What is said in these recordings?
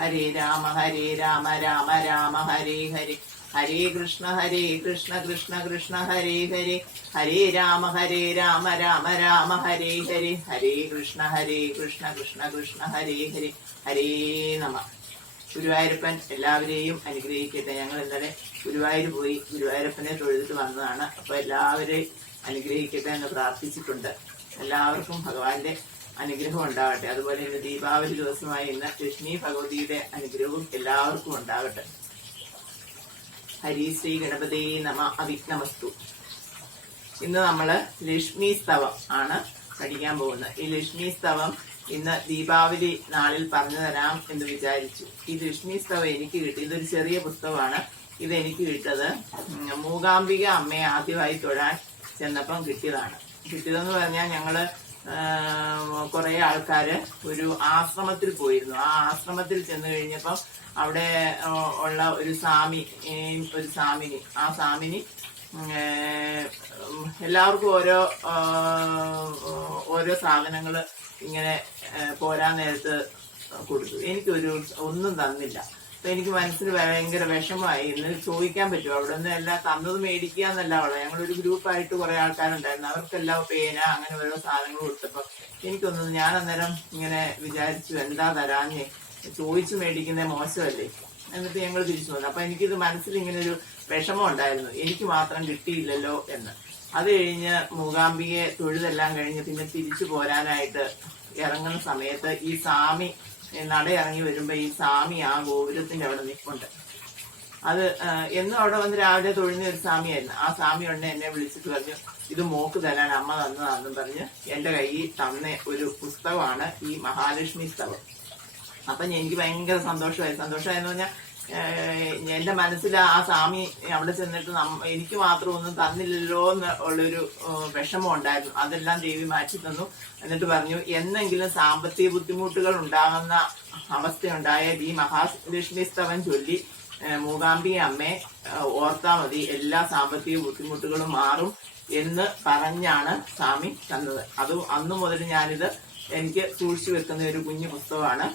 ഹരേ രാമ രാമ രാമ ഹരേ ഹരേ. ഹരേ കൃഷ്ണ കൃഷ്ണ കൃഷ്ണ ഹരേ ഹരേ. ഹരേ രാമ രാമ രാമ ഹരേ ഹരേ. ഹരേ കൃഷ്ണ കൃഷ്ണ കൃഷ്ണ ഹരേ ഹരേ. ഹരേ നമ. ഗുരുവായൂരപ്പൻ എല്ലാവരെയും അനുഗ്രഹിക്കട്ടെ. ഞങ്ങൾ ഇന്നലെ ഗുരുവായൂർ പോയി ഗുരുവായൂരപ്പനെ തൊഴുതിട്ട് വന്നതാണ്. അപ്പൊ എല്ലാവരെയും അനുഗ്രഹിക്കട്ടെ എന്ന് പ്രാർത്ഥിച്ചിട്ടുണ്ട്. എല്ലാവർക്കും ഭഗവാന്റെ അനുഗ്രഹം ഉണ്ടാകട്ടെ. അതുപോലെ ഇന്ന് ദീപാവലി ദിവസമായ ഇന്ന് ലക്ഷ്മി ഭഗവതിയുടെ അനുഗ്രഹവും എല്ലാവർക്കും ഉണ്ടാകട്ടെ. ഹരി ശ്രീ ഗണപതേ നമ. അവിഘ്നമസ്തു. ഇന്ന് നമ്മള് ലക്ഷ്മി സ്തവം ആണ് പഠിക്കാൻ പോകുന്നത്. ഈ ലക്ഷ്മി സ്തവം ഇന്ന് ദീപാവലി നാളിൽ പറഞ്ഞു തരാം എന്ന് വിചാരിച്ചു. ഈ ലക്ഷ്മി സ്തവം എനിക്ക് കിട്ടി. ഇതൊരു ചെറിയ പുസ്തകമാണ്. ഇതെനിക്ക് കിട്ടത് മൂകാംബിക അമ്മയെ ആദ്യമായി തൊഴാൻ ചെന്നപ്പം കിട്ടിയതാണ്. കിട്ടിയതെന്ന് പറഞ്ഞാൽ ഞങ്ങള് കുറെ ആൾക്കാര് ഒരു ആശ്രമത്തിൽ പോയിരുന്നു. ആ ആശ്രമത്തിൽ ചെന്ന് കഴിഞ്ഞപ്പം അവിടെ ഉള്ള ഒരു സ്വാമിനി ആ സ്വാമിനി എല്ലാവർക്കും ഓരോ സാധനങ്ങള് ഇങ്ങനെ പോരാൻ നേരത്ത് കൊടുത്തു. എനിക്കൊരു ഒന്നും തന്നില്ല. അപ്പൊ എനിക്ക് മനസ്സിൽ ഭയങ്കര വിഷമമായി. ഇന്ന് ചോദിക്കാൻ പറ്റുമോ അവിടെ നിന്ന് എല്ലാം തന്നത് മേടിക്കുക എന്നല്ല. അവിടെ ഞങ്ങളൊരു ഗ്രൂപ്പായിട്ട് കുറെ ആൾക്കാരുണ്ടായിരുന്നു. അവർക്കെല്ലാം പേന അങ്ങനെ ഓരോ സാധനങ്ങൾ കൊടുത്തപ്പോ എനിക്കൊന്നും ഞാൻ അന്നേരം ഇങ്ങനെ വിചാരിച്ചു, എന്താ തരാഞ്ഞേ, ചോദിച്ചു മേടിക്കുന്ന മോശമല്ലേ. എന്നിട്ട് ഞങ്ങൾ തിരിച്ചു വന്നു. അപ്പൊ എനിക്കിത് മനസ്സിൽ ഇങ്ങനെ ഒരു വിഷമം ഉണ്ടായിരുന്നു, എനിക്ക് മാത്രം കിട്ടിയില്ലല്ലോ എന്ന്. അത് കഴിഞ്ഞ് മൂകാംബികയെ തൊഴുതെല്ലാം കഴിഞ്ഞ് പിന്നെ തിരിച്ചു പോരാനായിട്ട് ഇറങ്ങുന്ന സമയത്ത് ഈ സ്വാമി നട ഇറങ്ങി വരുമ്പോ ഈ സ്വാമി ആ ഗോപുരത്തിന്റെ അവിടെ നിൽപ്പുണ്ട്. അത് എന്നും അവിടെ വന്ന് രാവിലെ തൊഴുന്ന ഒരു സ്വാമിയായിരുന്നു. ആ സ്വാമി ഉടനെ എന്നെ വിളിച്ചിട്ട് പറഞ്ഞു, ഇത് മോക്ക് തരാൻ അമ്മ തന്നതാണെന്നും പറഞ്ഞ് എന്റെ കയ്യിൽ തന്ന ഒരു പുസ്തകമാണ് ഈ മഹാലക്ഷ്മി സ്തവം. അപ്പൊ എനിക്ക് ഭയങ്കര സന്തോഷമായെന്ന് പറഞ്ഞാൽ എന്റെ മനസ്സിൽ ആ സ്വാമി അവിടെ ചെന്നിട്ട് എനിക്ക് മാത്രം ഒന്നും തന്നില്ലല്ലോ എന്ന് ഉള്ളൊരു വിഷമം ഉണ്ടായിരുന്നു. അതെല്ലാം ദേവി മാറ്റി തന്നു. എന്നിട്ട് പറഞ്ഞു, എന്നെങ്കിലും സാമ്പത്തിക ബുദ്ധിമുട്ടുകൾ ഉണ്ടാകുന്ന അവസ്ഥയുണ്ടായ ഈ മഹാലക്ഷ്മി സ്തവം ചൊല്ലി മൂകാംബിക അമ്മയെ ഓർത്താ മതി, എല്ലാ സാമ്പത്തിക ബുദ്ധിമുട്ടുകളും മാറും എന്ന് പറഞ്ഞാണ് സ്വാമി തന്നത്. അത് അന്നു മുതൽ ഞാനിത് എനിക്ക് സൂക്ഷിച്ചു വെക്കുന്ന ഒരു കുഞ്ഞു പുസ്തകമാണ്.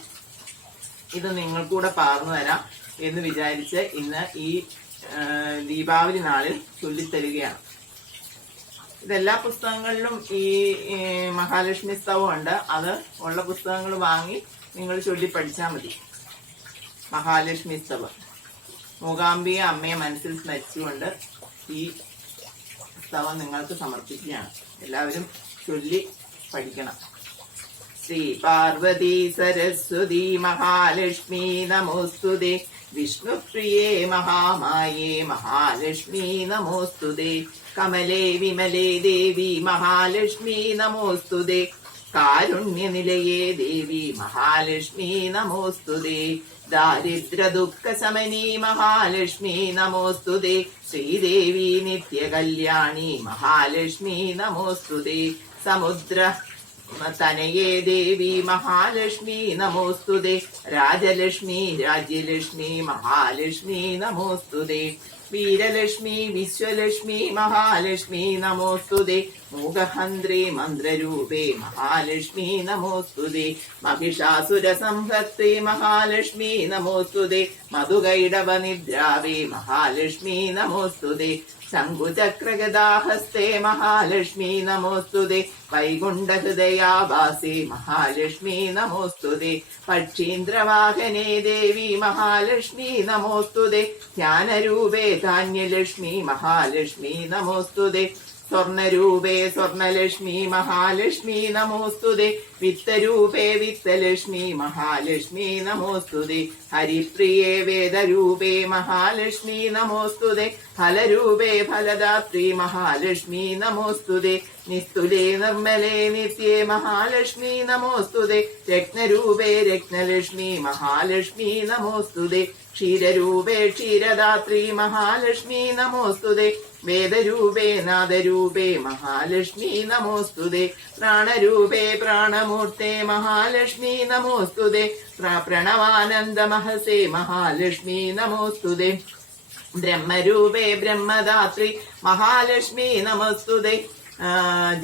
ഇത് നിങ്ങൾക്കൂടെ പകർന്നു തരാം എന്ന് വിചാരിച്ച് ഇന്ന് ഈ ദീപാവലി നാളിൽ ചൊല്ലിത്തരികയാണ്. ഇതെല്ലാ പുസ്തകങ്ങളിലും ഈ മഹാലക്ഷ്മി സ്തവം ഉണ്ട്. അത് ഉള്ള പുസ്തകങ്ങൾ വാങ്ങി നിങ്ങൾ ചൊല്ലി പഠിച്ചാൽ മതി. മഹാലക്ഷ്മി സ്തവം മൂകാംബിക അമ്മയെ മനസ്സിൽ സ്മരിച്ചുകൊണ്ട് ഈ സ്തവം നിങ്ങൾക്ക് സമർപ്പിക്കുകയാണ്. എല്ലാവരും ചൊല്ലി പഠിക്കണം. ശ്രീ പാർവതി സരസ്വതി മഹാലക്ഷ്മി നമോസ്തുതേ. വിഷ്ണുപ്രിയേ മഹാമായേ മഹാലക്ഷ്മി നമോസ്തുതേ. കമലേ വിമലേ ദേവി മഹാലക്ഷ്മി നമോസ്തുതേ. കാരുണ്യനിലയേ ദേവി മഹാലക്ഷ്മി നമോസ്തുതേ. ദാരിദ്ര്യ ദുഃഖ ശമനി മഹാലക്ഷ്മി നമോസ്തുതേ. ശ്രീദേവി നിത്യകല്യാണി മഹാലക്ഷ്മി നമോസ്തുതേ. സമുദ്ര തനയേ ദേവി മഹാലക്ഷ്മി നമോസ്തുതേ. രാജലക്ഷ്മി രാജ്യലക്ഷ്മി മഹാലക്ഷ്മി നമോസ്തുതേ. വീരലക്ഷ്മി വിശ്വലക്ഷ്മി മഹാലക്ഷ്മി നമോസ്തുതേ. മൂകഹന്ത്രേ മന്ത്രരൂപേ മഹാലക്ഷ്മി നമോസ്തുതേ. മഹിഷാസുര സംഹർത്തേ മഹാലക്ഷ്മി നമോസ്തുതേ. മധുകൈടവ നിദ്രാവേ മഹാലക്ഷ്മി നമോസ്തുതേ. ശംഖുചക്രഗദാഹസ്തേ മഹാലക്ഷ്മി നമോസ്തുതേ. വൈകുണ്ഠഹൃദയാവാസേ മഹാലക്ഷ്മി നമോസ്തുതേ. പക്ഷീന്ദ്രവാഹനേ ദേവി മഹാലക്ഷ്മി നമോസ്തുതേ. ധ്യാനരൂപേ ധാന്യലക്ഷ്മി മഹാലക്ഷ്മി നമോസ്തുതേ. സ്വർണരൂപേ സ്വർണലക്ഷ്മി മഹാലക്ഷ്മി നമോസ്തുതേ. വിത്തരൂപേ വിത്തലക്ഷ്മി മഹാലക്ഷ്മി നമോസ്തുതേ. ഹരിപ്രിയേ വേദരൂപേ മഹാലക്ഷ്മി നമോസ്തുതേ. ഫലരൂപേ ഫലദാത്രി മഹാലക്ഷ്മി നമോസ്തുതേ. നിസ്തുലേ നിർമ്മലേ നിത്യേ മഹാലക്ഷ്മി നമോസ്തുതേ. രത്നരൂപേ രത്നലക്ഷ്മി മഹാലക്ഷ്മി നമോസ്തുതേ. ക്ഷീരരൂപേ ക്ഷീരദാത്രി മഹാലക്ഷ്മി നമോസ്തുതേ. വേദരൂപേ നാദരൂപേ മഹാലക്ഷ്മി നമോസ്തുതേ. പ്രാണരൂപേ പ്രാണമൂർത്തേ മഹാലക്ഷ്മി നമോസ്തുതേ. പ്രണവാനന്ദമഹസേ മഹാലക്ഷ്മി നമോസ്തുതേ. ബ്രഹ്മരൂപേ ബ്രഹ്മദാത്രി മഹാലക്ഷ്മി നമോസ്തുതേ.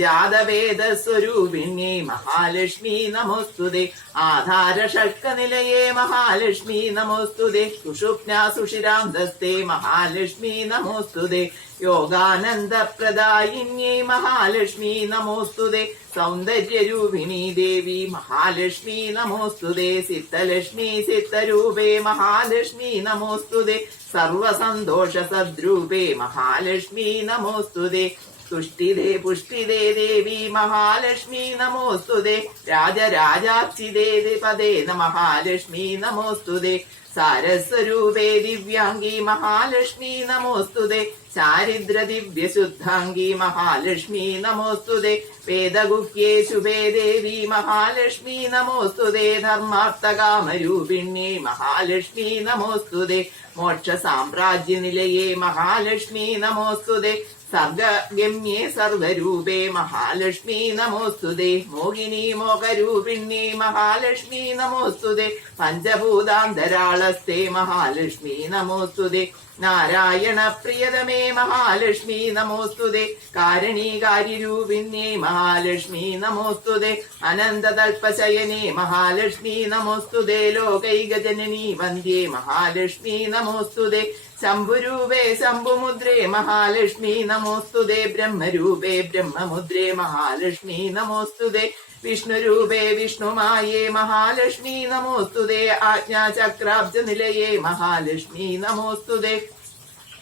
ജാതവേദസ്വരൂപിണ്യേ മഹാലക്ഷ്മി നമോസ്തുതേ. ആധാര ഷഡ്കനിലയേ മഹാലക്ഷ്മി നമോസ്തുതേ. സുഷുപ്നാ സുഷിരാന്തസ്തേ മഹാലക്ഷ്മി നമോസ്തുതേ. യോഗാനന്ദപ്രദായിന്യേ മഹാലക്ഷ്മി നമോസ്തുതേ. സൗന്ദര്യരൂപിണീ ദേവി മഹാലക്ഷ്മി നമോസ്തുതേ. സിദ്ധലക്ഷ്മി സിദ്ധരൂപേ മഹാലക്ഷ്മി നമോസ്തുതേ. സർവസന്തോഷസദ്രൂപേ മഹാലക്ഷ്മി നമോസ്തുതേ. തുഷ്ടിദേ പുഷ്ടിദേ ദേവി മഹാലക്ഷ്മി നമോസ്തുതേ. രാജരാജാർച്ചിതേ പദേ മഹാലക്ഷ്മി നമോസ്തുതേ. സാരസ്വരൂപേ ദിവ്യാംഗി മഹാലക്ഷ്മി നമോസ്തുതേ. ചാരിദ്ര ദിവ്യശുദ്ധാംഗി മഹാലക്ഷ്മി നമോസ്തുതേ. വേദഗുഹ്യേ ശുഭേ ദേവി മഹാലക്ഷ്മി നമോസ്തുതേ. ധർമാർത്ഥകാമരൂപിണ്യേ മഹാലക്ഷ്മി നമോസ്തുതേ. മോക്ഷ സാമ്രാജ്യനിലയേ മഹാലക്ഷ്മി നമോസ്തുതേ. സർഗഗമ്യേ സർവരൂപേ മഹാലക്ഷ്മി നമോസ്തുതേ. മോഹിനി മോഹരൂപിണ്യേ മഹാലക്ഷ്മി നമോസ്തുതേ. പഞ്ചഭൂതാന്തരാളസ്തേ മഹാലക്ഷ്മി നമോസ്തുതേ. നാരായണ പ്രിയതമേ മഹാലക്ഷ്മി നമോസ്തുതേ. കാരണീകാര്യരൂപിണ്യേ മഹാലക്ഷ്മി നമോസ്തുതേ. അനന്തതൽപശയനേ മഹാലക്ഷ്മി നമോസ്തുതേ. ലോകൈകജനനീ വന്ദ്യേ മഹാലക്ഷ്മി നമോസ്തുതേ. ശംഭുരൂപേ ശംഭുമുദ്രേ മഹാലക്ഷ്മി നമോസ്തുതേ. ബ്രഹ്മരൂപേ ബ്രഹ്മമുദ്രേ മഹാലക്ഷ്മി നമോസ്തുതേ. വിഷ്ണുരൂപേ വിഷ്ണുമായേ മഹാലക്ഷ്മി നമോസ്തുതേ. ആജ്ഞാചക്രാബ്ജനിലയേ മഹാലക്ഷ്മി നമോസ്തുതേ.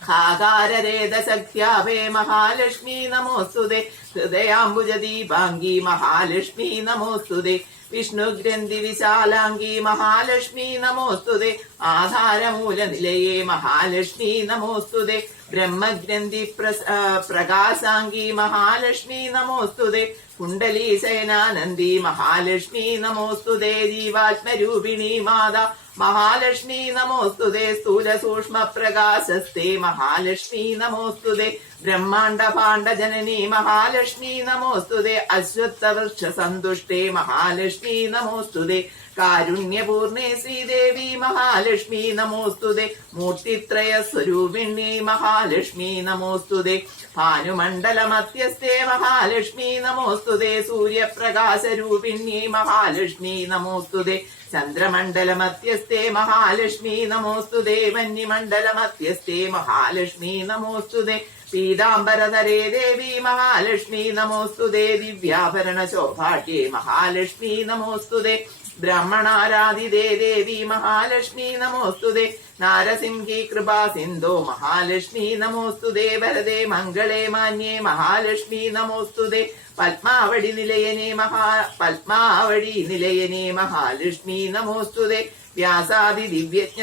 ഖാകാരരേതസഖ്യാവേ മഹാലക്ഷ്മി നമോസ്തുതേ. ഹൃദയാംബുജദീപാംഗി മഹാലക്ഷ്മി നമോസ്തുതേ. വിഷ്ണുഗ്രന്ഥി വിശാലാംഗി മഹാലക്ഷ്മി നമോസ്തുതേ. ആധാരമൂലനിലയേ മഹാലക്ഷ്മി നമോസ്തുതേ. ബ്രഹ്മഗ്രന്ഥി പ്രകാശാംഗി മഹാലക്ഷ്മി നമോസ്തുതേ. കുണ്ടലീശയനാനന്ദി മഹാലക്ഷ്മി നമോസ്തുതേ. ജീവാത്മരൂപിണി മാതാ മഹാലക്ഷ്മി നമോസ്തുതേ. സ്ഥൂല സൂക്ഷ്മ പ്രകാശസ്തേ മഹാലക്ഷ്മി നമോസ്തുതേ. ബ്രഹ്മാണ്ഡ ഭാണ്ഡജനനി മഹാലക്ഷ്മി നമോസ്തുതേ. അശ്വത്ഥവൃക്ഷ സന്തുഷ്ടേ മഹാലക്ഷ്മി നമോസ്തുതേ. കാരുണ്യപൂർണേ ശ്രീദേവി മഹാലക്ഷ്മി നമോസ്തുതേ. മൂർത്തിത്രയ സ്വരൂപിണ്യേ മഹാലക്ഷ്മി നമോസ്തുതേ. ഭാനുമണ്ഡലമധ്യസ്ഥേ മഹാലക്ഷ്മി നമോസ്തുതേ. സൂര്യപ്രകാശരൂപിണ്യേ മഹാലക്ഷ്മി നമോസ്തുതേ. ചന്ദ്രമണ്ഡലമധ്യസ്ഥേ മഹാലക്ഷ്മി നമോസ്തുതേ. വന്യമണ്ഡലമധ്യസ്ഥേ മഹാലക്ഷ്മി നമോസ്തുതേ. പീതാംബരധരേ ദേവി മഹാലക്ഷ്മി നമോസ്തുതേ. ദിവ്യാഭരണ ശോഭാഢ്യേ മഹാലക്ഷ്മി നമോസ്തുതേ. ബ്രഹ്മണാരാധിതേ ദേവി മഹാലക്ഷ്മി നമോസ്തുതേ. നാരസിംഹി കൃപാ സിന്ധോ മഹാലക്ഷ്മി നമോസ്തുതേ. വരദേ മംഗളേ മാന്യേ മഹാലക്ഷ്മി നമോസ്തുതേ. പത്മാവടി നിലയനേ മഹാലക്ഷ്മി നമോസ്തുതേ. വ്യാസാദി ദിവ്യജ്ഞ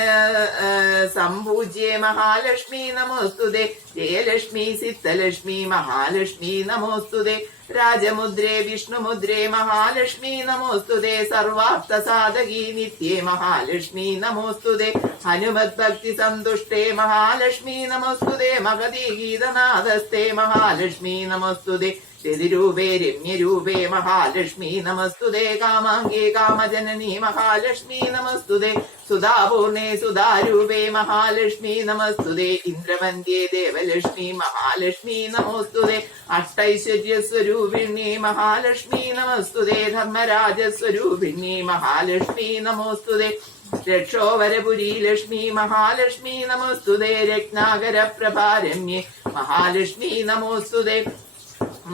സംപൂജ്യേ മഹാലക്ഷ്മി നമോസ്തുതേ. ജയലക്ഷ്മി സിദ്ധലക്ഷ്മി മഹാലക്ഷ്മി നമോസ്തുതേ. രാജമുദ്രേ വിഷ്ണുമുദ്രേ മഹാലക്ഷ്മി നമോസ്തുതേ. സർവാർത്ഥ സാധകീ നിത്യേ മഹാലക്ഷ്മി നമോസ്തുതേ. ഹനുമത് ഭക്തി സന്തുഷ്ടേ മഹാലക്ഷ്മി നമോസ്തുതേ. മഗധീ ഗീതനാഥസ്തേ മഹാലക്ഷ്മി നമോസ്തുതേ. രതിരൂപേ രമ്യരൂപേ മഹാലക്ഷ്മി നമസ്തുതേ. കാമാംഗേ കാമജനനി മഹാലക്ഷ്മി നമസ്തുതേ. സുധാപൂർണേ സുധാരൂപേ മഹാലക്ഷ്മി നമസ്തുതേ. ഇന്ദ്രവന്ദ്യേ ദേവലക്ഷ്മി മഹാലക്ഷ്മി നമോസ്തുതേ. അഷ്ടൈശ്വര്യസ്വരൂപിണ്യേ മഹാലക്ഷ്മി നമസ്തുതേ. ധർമ്മരാജസ്വരൂപിണ്യേ മഹാലക്ഷ്മി നമോസ്തുതേ. രക്ഷോവരപുരീ ലക്ഷ്മി മഹാലക്ഷ്മി നമോസ്തുതേ. രത്നാകര പ്രഭാരമ്യേ മഹാലക്ഷ്മി നമോസ്തുതേ.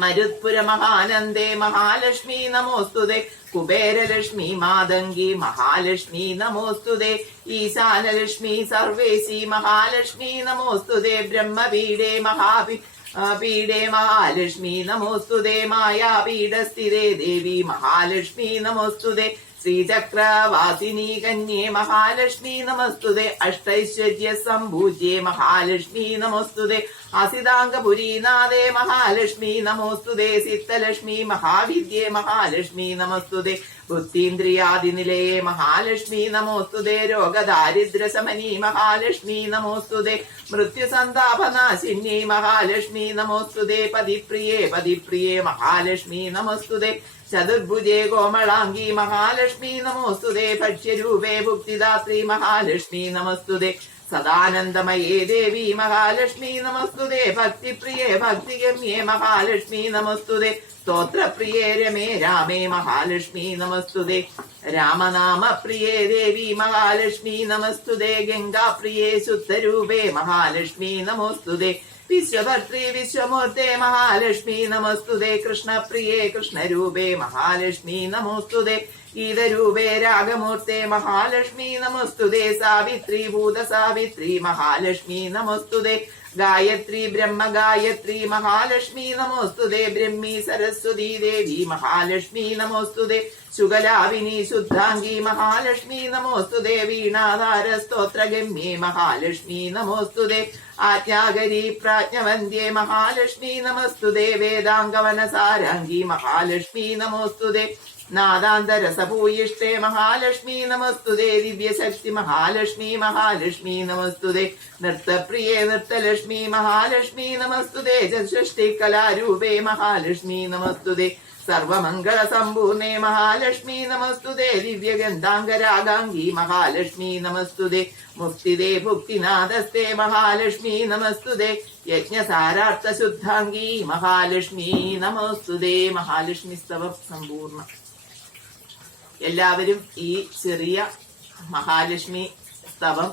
മരുത്പുര മഹാനന്ദേ മഹാലക്ഷ്മി നമോസ്തുതേ. കുബേരലക്ഷ്മി മാതംഗി മഹാലക്ഷ്മി നമോസ്തുതേ. ഈശാനലക്ഷ്മി സർവേശി മഹാലക്ഷ്മി നമോസ്തുതേ. ബ്രഹ്മപീഠേ പീഠേ മഹാലക്ഷ്മി നമോസ്തുതേ. മായാപീഠസ്ഥിതേ ദേവി മഹാലക്ഷ്മി നമോസ്തുതേ. ശ്രീചക്രവാസിനി കന്യേ മഹാലക്ഷ്മി നമസ്തുതേ. അഷ്ടൈശ്വര്യ സംഭൂജ്യേ മഹാലക്ഷ്മി നമോസ്തുതേ. അസിതാംഗപുരീനാഥേ മഹാലക്ഷ്മി നമോസ്തുതേ. സിദ്ധലക്ഷ്മി മഹാവിദ്യേ മഹാലക്ഷ്മി നമസ്തുതേ. ബുദ്ധീന്ദ്രിയാദിനിലയേ മഹാലക്ഷ്മി നമോസ്തുതേ. രോഗദാരിദ്ര്യശമനി മഹാലക്ഷ്മി നമോസ്തുതേ. മൃത്യുസന്താപനാശിന്യേ മഹാലക്ഷ്മി നമോസ്തുതേ. പതിപ്രിയേ മഹാലക്ഷ്മി നമോസ്തുതേ. ചതുർഭുജേ കോമളാംഗി മഹാലക്ഷ്മി നമോസ്തുതേ. ഭക്ഷ്യരൂപേ ഭുക്തിദാത്രി മഹാലക്ഷ്മി നമസ്തുതേ. സദാനന്ദമയേ ദേവി മഹാലക്ഷ്മി നമസ്തുതേ ഭക്തിപ്രിയേ ഭക്തിഗമ്യേ മഹാലക്ഷ്മി നമസ്തുതേ സ്തോത്രപ്രിയേ രമേ രാമേ മഹാലക്ഷ്മി നമസ്തുതേ രാമനാമപ്രിയേ ദേവി മഹാലക്ഷ്മി നമസ്തുതേ ഗംഗാപ്രിയേ ശുദ്ധരൂപേ മഹാലക്ഷ്മി നമോസ്തുതേ വിശ്വഭർത്രേ വിശ്വമൂർത്തേ മഹാലക്ഷ്മി നമസ്തുതേ കൃഷ്ണപ്രിയേ കൃഷ്ണരൂപേ മഹാലക്ഷ്മി നമോസ്തുതേ ഗീതരൂപേ രാഗമൂർത്തേ മഹാലക്ഷ്മി നമസ്തുതേ സാവിത്രി ഭൂതസാവിത്രി മഹാലക്ഷ്മി നമസ്തുതേ ഗായത്രി ബ്രഹ്മ ഗായത്രി മഹാലക്ഷ്മി നമോസ്തുതേ ബ്രഹ്മി സരസ്വതി ദേവി മഹാലക്ഷ്മി നമോസ്തുതേ ശുഗലാവിനി ശുദ്ധാംഗി മഹാലക്ഷ്മി നമോസ്തുതേ വീണാധാര സ്തോത്രഗമ്യേ മഹാലക്ഷ്മി നമോസ്തുതേ ആജ്ഞാകരി പ്രാജ്ഞവന്ധ്യേ മഹാലക്ഷ്മി നമസ്തുതേ വേദാംഗവനസാരാംഗി മഹാലക്ഷ്മി നമോസ്തുതേ നാദാന്തരസഭൂയിഷ്ടേ മഹാലക്ഷ്മി നമസ്തുതേ ദിവ്യശക്തി മഹാലക്ഷ്മി മഹാലക്ഷ്മി നമസ്തുതേ നൃത്തപ്രിയേ നൃത്തലക്ഷ്മി മഹാലക്ഷ്മി നമസ്തുതേ ഷഷ്ടി കലാരൂപേ മഹാലക്ഷ്മി നമസ്തുതേ സർവമംഗള സമ്പൂർണേ മഹാലക്ഷ്മി നമസ്തുതേ ദിവ്യഗന്ധാംഗരാഗാംഗി മഹാലക്ഷ്മി നമസ്തുതേ മുക്തിദേ ഭുക്തിനാഥസ്തേ മഹാലക്ഷ്മി നമസ്തുതേ യജ്ഞസാരാർത്ഥ ശുദ്ധാംഗി മഹാലക്ഷ്മി നമസ്തുതേ. മഹാലക്ഷ്മി സ്തവം സമ്പൂർണ്ണം. എല്ലാവരും ഈ ചെറിയ മഹാലക്ഷ്മി സ്തവം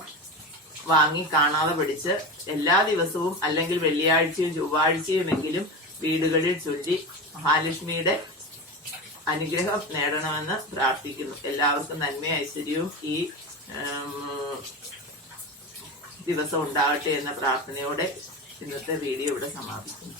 വാങ്ങി കാണാതെ പഠിച്ച് എല്ലാ ദിവസവും അല്ലെങ്കിൽ വെള്ളിയാഴ്ചയും ചൊവ്വാഴ്ചയുമെങ്കിലും വീടുകളിൽ ചൊല്ലി മഹാലക്ഷ്മിയുടെ അനുഗ്രഹം നേടണമെന്ന് പ്രാർത്ഥിക്കുന്നു. എല്ലാവർക്കും നന്മയും ഐശ്വര്യവും ഈ ദിവസം ഉണ്ടാകട്ടെ എന്ന പ്രാർത്ഥനയോടെ ഇന്നത്തെ വീഡിയോ ഇവിടെ സമാപിക്കുന്നു.